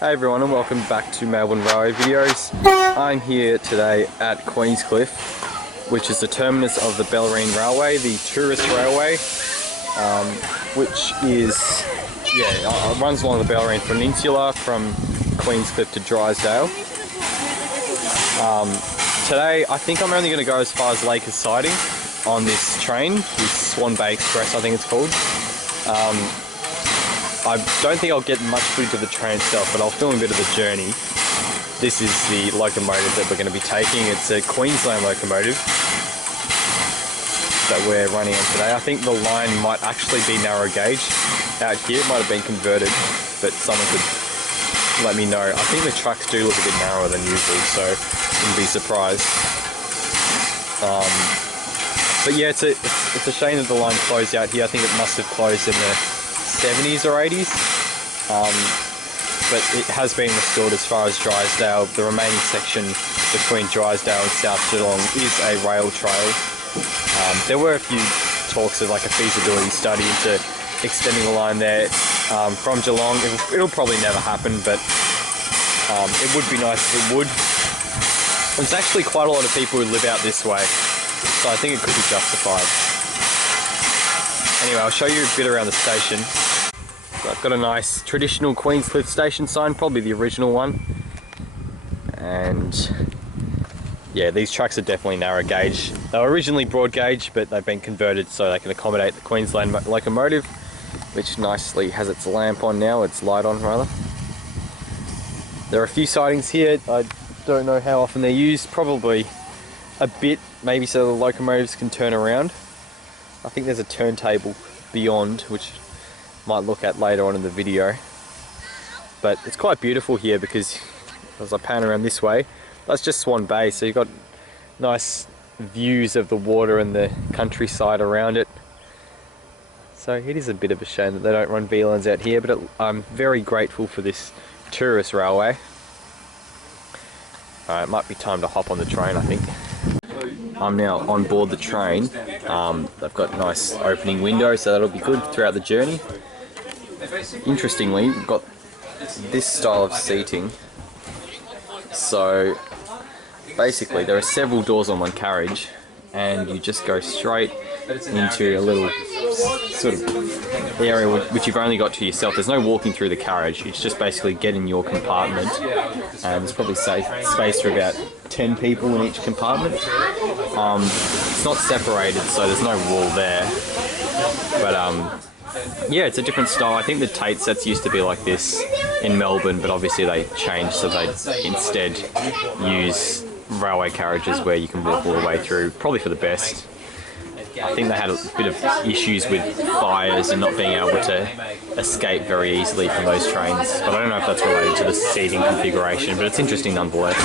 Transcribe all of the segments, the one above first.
Hey everyone, and welcome back to Melbourne Railway videos. I'm here today at Queenscliff, which is the terminus of the Bellarine Railway, the tourist railway, which is, runs along the Bellarine Peninsula from Queenscliff to Drysdale. Today I think I'm only going to go as far as Lake Siding on this train, this Swan Bay Express I think it's called. I don't think I'll get much footage of the train itself, but I'll film a bit of the journey. This is the locomotive that we're going to be taking. It's a Queensland locomotive that we're running on today. I think the line might actually be narrow gauge out here. It might have been converted, but someone could let me know. I think the tracks do look a bit narrower than usual, so wouldn't be surprised. But yeah, it's a shame that the line closed out here. I think it must have closed in the 70s or 80s, but it has been restored as far as Drysdale. The remaining section between Drysdale and South Geelong is a rail trail. There were a few talks of like a feasibility study into extending the line there from Geelong. It'll probably never happen, but it would be nice if it would. There's actually quite a lot of people who live out this way, so I think it could be justified. Anyway, I'll show you a bit around the station. So I've got a nice traditional Queenscliff station sign, probably the original one. And yeah, these tracks are definitely narrow gauge. They were originally broad gauge, but they've been converted so they can accommodate the Queensland locomotive, which nicely has its lamp on now, its light on rather. There are a few sidings here. I don't know how often they're used, probably a bit, maybe so the locomotives can turn around. I think there's a turntable beyond, which might look at later on in the video. But it's quite beautiful here because as I pan around this way, that's just Swan Bay, so you've got nice views of the water and the countryside around it. So it is a bit of a shame that they don't run V-lines out here, but I'm very grateful for this tourist railway. Alright, it might be time to hop on the train, I think. I'm now on board the train. They've got nice opening windows, so that'll be good throughout the journey. Interestingly, we've got this style of seating. So basically there are several doors on one carriage, and you just go straight into a little sort of area which you've only got to yourself. There's no walking through the carriage, it's just basically get in your compartment, and there's probably space for about 10 people in each compartment. It's not separated, so there's no wall there, but yeah, it's a different style. I think the Tate sets used to be like this in Melbourne, but obviously they changed, so they instead use railway carriages where you can walk all the way through, probably for the best. I think they had a bit of issues with fires and not being able to escape very easily from those trains, but I don't know if that's related to the seating configuration, but it's interesting nonetheless.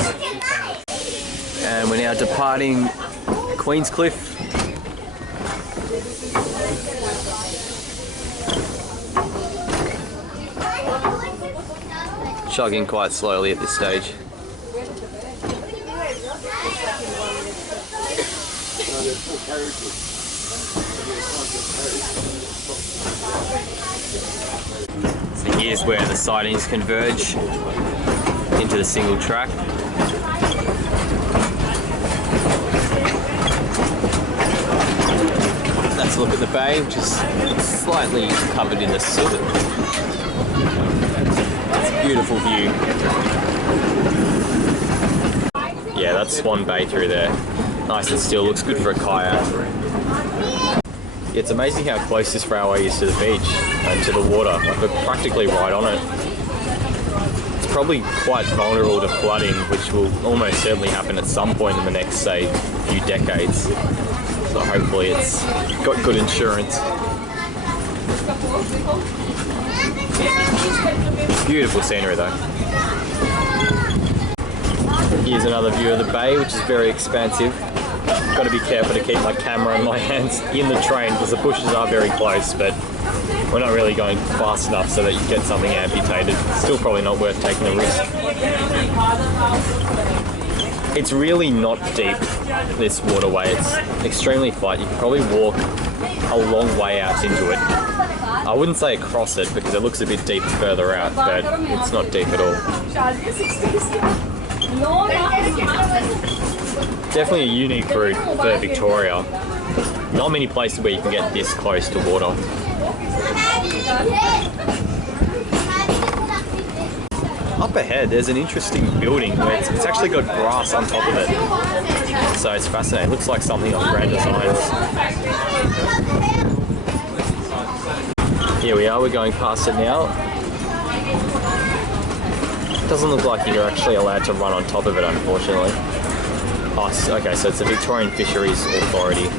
And we're now departing Queenscliff. Chugging quite slowly at this stage. So here's where the sidings converge into the single track. Let's look at the bay, which is slightly covered in the soot. It's a beautiful view. Yeah, that's Swan Bay through there. Nice and still, looks good for a kayak. Yeah, it's amazing how close this railway is to the beach and to the water. Like, we're practically right on it. It's probably quite vulnerable to flooding, which will almost certainly happen at some point in the next, say, few decades. So hopefully it's got good insurance. Beautiful scenery though. Here's another view of the bay, which is very expansive. Got to be careful to keep my camera and my hands in the train because the bushes are very close, but we're not really going fast enough so that you get something amputated. Still probably not worth taking the risk. It's really not deep, this waterway. It's extremely flat. You can probably walk a long way out into it. I wouldn't say across it because it looks a bit deeper further out, but it's not deep at all. Definitely a unique route for Victoria. Not many places where you can get this close to water. Up ahead, there's an interesting building where it's actually got grass on top of it. So it's fascinating. It looks like something on Grand Designs. Here we are, we're going past it now. Doesn't look like you're actually allowed to run on top of it, unfortunately. Oh, okay, so it's the Victorian Fisheries Authority.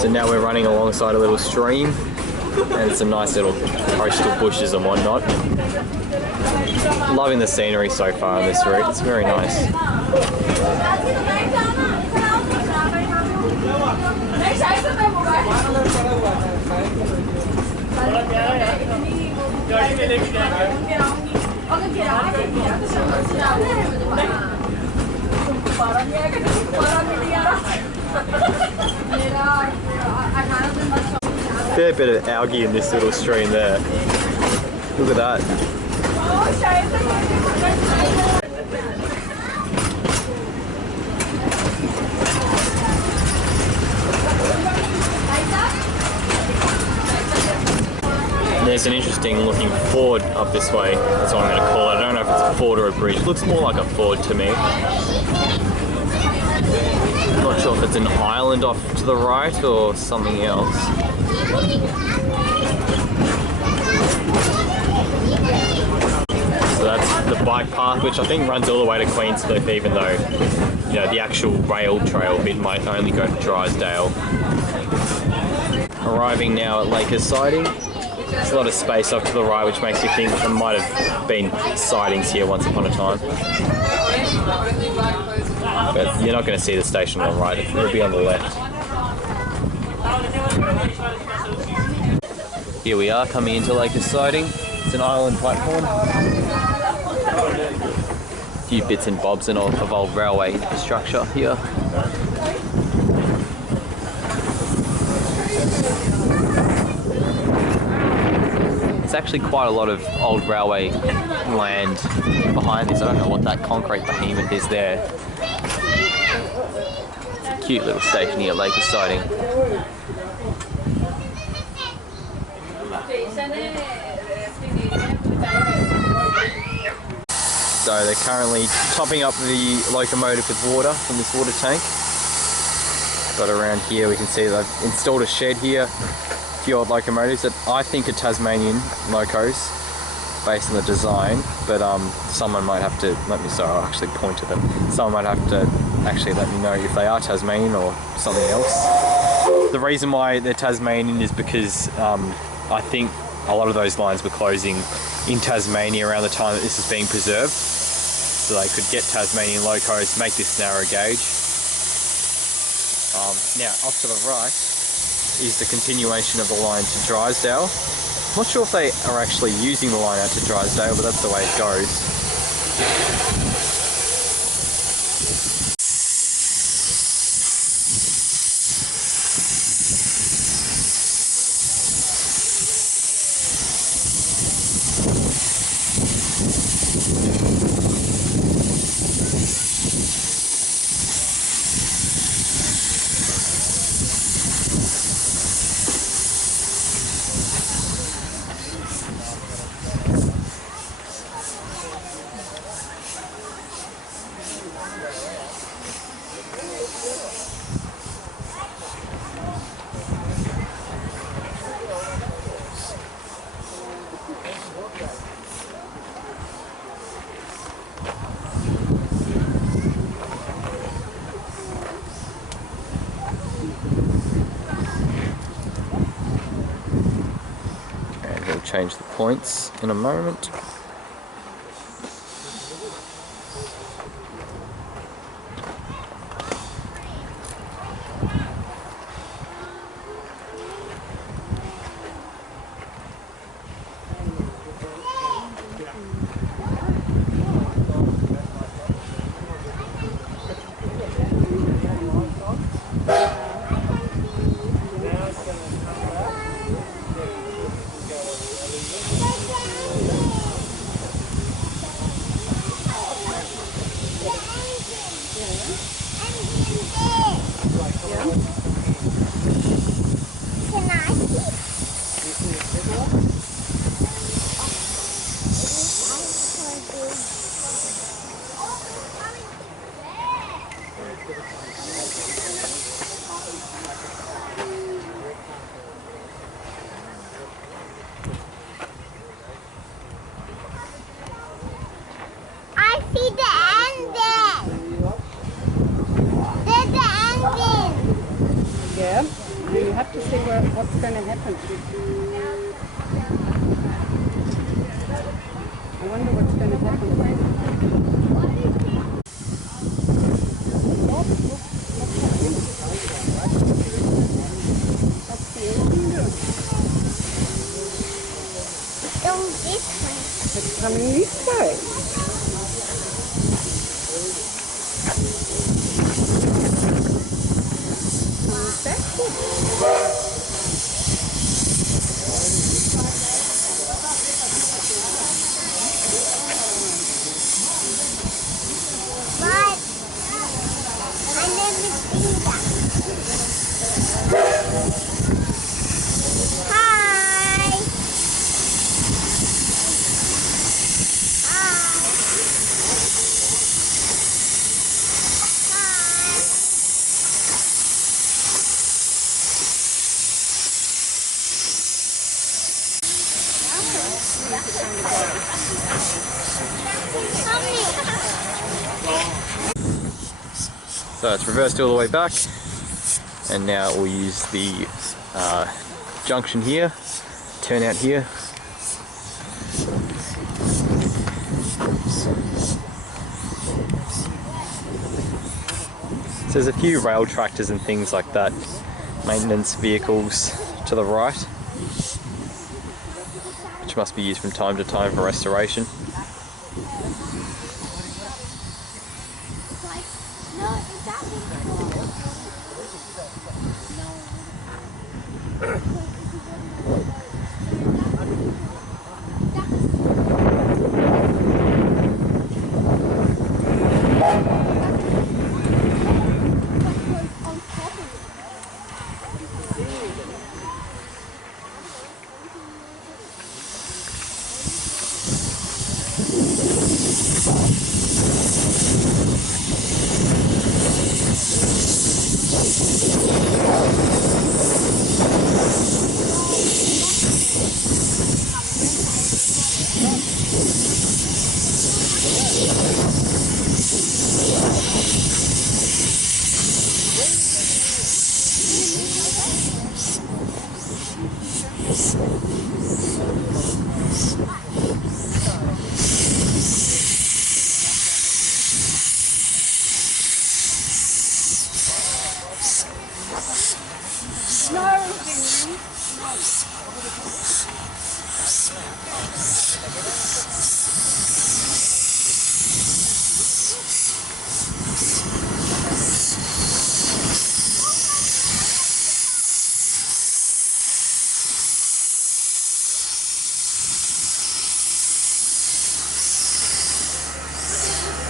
So now we're running alongside a little stream, and some nice little coastal bushes and whatnot. Loving the scenery so far on this route, it's very nice. Fair bit of algae in this little stream there. Look at that. There's an interesting looking ford up this way. That's what I'm going to call it. I don't know if it's a ford or a bridge. It looks more like a ford to me. Not sure if it's an island off to the right or something else. So that's the bike path, which I think runs all the way to Queenscliff, even though, you know, the actual rail trail bit might only go to Drysdale. Arriving now at Lakers Siding. There's a lot of space up to the right, which makes you think there might have been sidings here once upon a time. But you're not going to see the station on the right, it'll be on the left. Here we are coming into Lakers Siding. It's an island platform. A few bits and bobs of old railway infrastructure here. There's actually quite a lot of old railway land behind this. I don't know what that concrete behemoth is there. It's a cute little station here at Lakers Siding. So they're currently topping up the locomotive with water from this water tank. But around here we can see they've installed a shed here. A few old locomotives that I think are Tasmanian locos based on the design, but someone might have to let me, so I'll actually point to them. Someone might have to actually let me know if they are Tasmanian or something else. The reason why they're Tasmanian is because I think a lot of those lines were closing in Tasmania around the time that this is being preserved, so they could get Tasmanian locos, make this narrow gauge. Now off to the right is the continuation of the line to Drysdale. I'm not sure if they are actually using the line out to Drysdale, but that's the way it goes. Change the points in a moment. You have to see what's going to happen. I wonder what's going to happen. What's the engine doing? Going this way. It's coming this way. But I never see that. Hi. So it's reversed all the way back, and now we'll use the junction here, turn out here. So there's a few rail tractors and things like that, maintenance vehicles to the right, which must be used from time to time for restoration.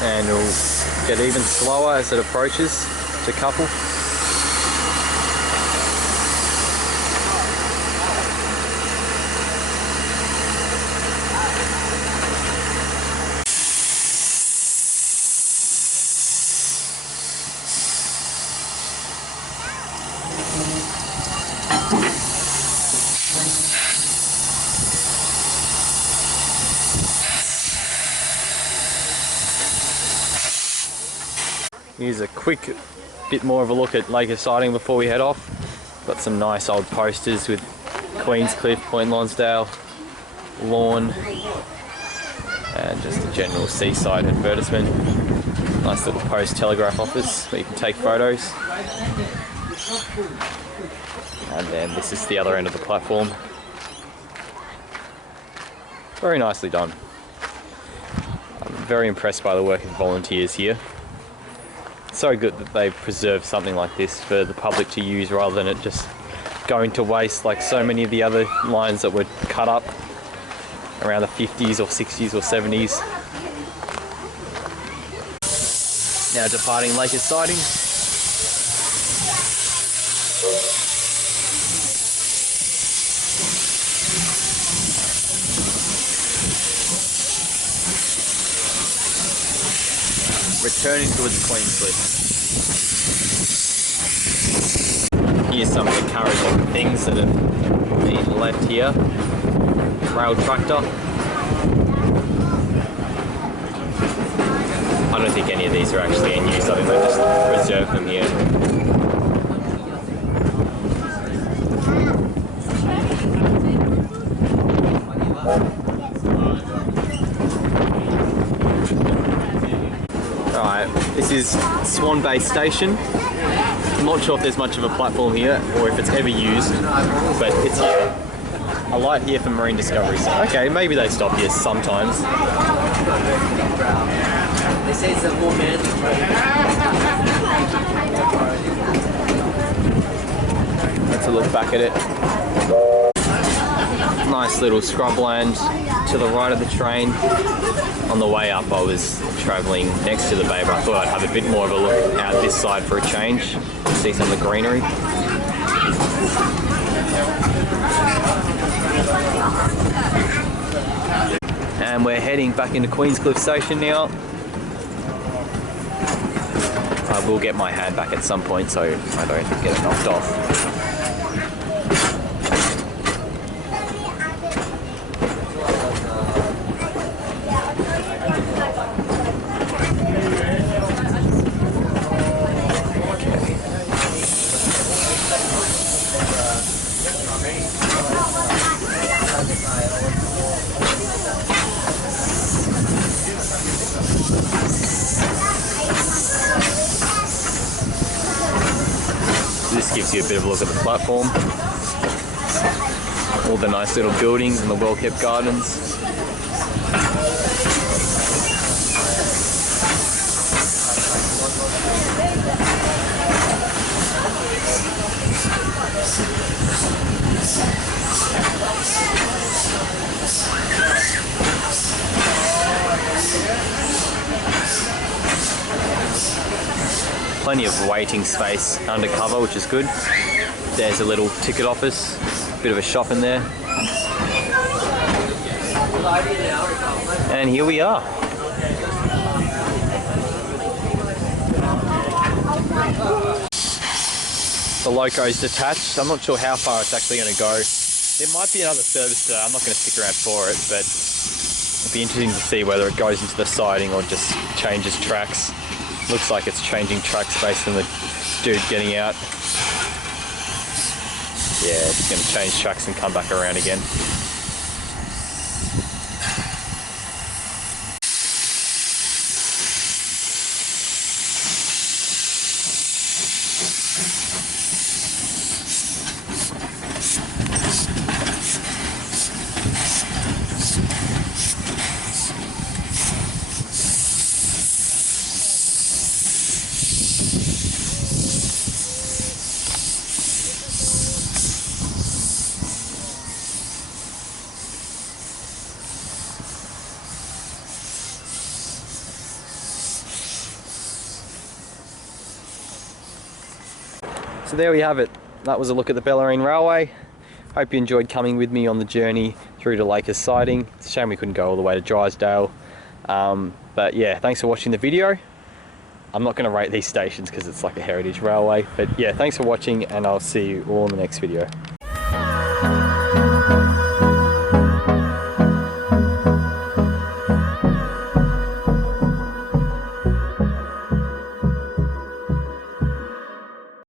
And it'll get even slower as it approaches to couple. Here's a quick bit more of a look at Lake siding before we head off. Got some nice old posters with Queenscliff, Point Lonsdale, lawn, and just a general seaside advertisement. Nice little post telegraph office where you can take photos. And then this is the other end of the platform. Very nicely done. I'm very impressed by the work of the volunteers here. So good that they've preserved something like this for the public to use rather than it just going to waste like so many of the other lines that were cut up around the 50s or 60s or 70s. Now departing Lake siding. Returning towards Queenscliff. Here's some of the carriage things that have been left here. Rail tractor. I don't think any of these are actually in use, I think they just preserve them here. This is Swan Bay Station. I'm not sure if there's much of a platform here or if it's ever used, but it's here. A light here for marine discovery. So, okay, maybe they stop here sometimes. They say it's a woman. Let's look back at it. Nice little scrubland to the right of the train. On the way up I was travelling next to the bay, but I thought I'd have a bit more of a look out this side for a change. See some of the greenery. And we're heading back into Queenscliff Station now. I will get my hand back at some point so I don't get it knocked off. This gives you a bit of a look at the platform. All the nice little buildings and the well-kept gardens. Plenty of waiting space undercover, which is good. There's a little ticket office, bit of a shop in there. And here we are. The loco's detached. I'm not sure how far it's actually going to go. There might be another service today. I'm not going to stick around for it, but it'd be interesting to see whether it goes into the siding or just changes tracks. Looks like it's changing tracks based on the dude getting out. Yeah, it's going to change tracks and come back around again. So there we have it. That was a look at the Bellarine Railway. Hope you enjoyed coming with me on the journey through to Lakers Siding. It's a shame we couldn't go all the way to Drysdale. But yeah, thanks for watching the video. I'm not going to rate these stations because it's like a heritage railway. But yeah, thanks for watching and I'll see you all in the next video.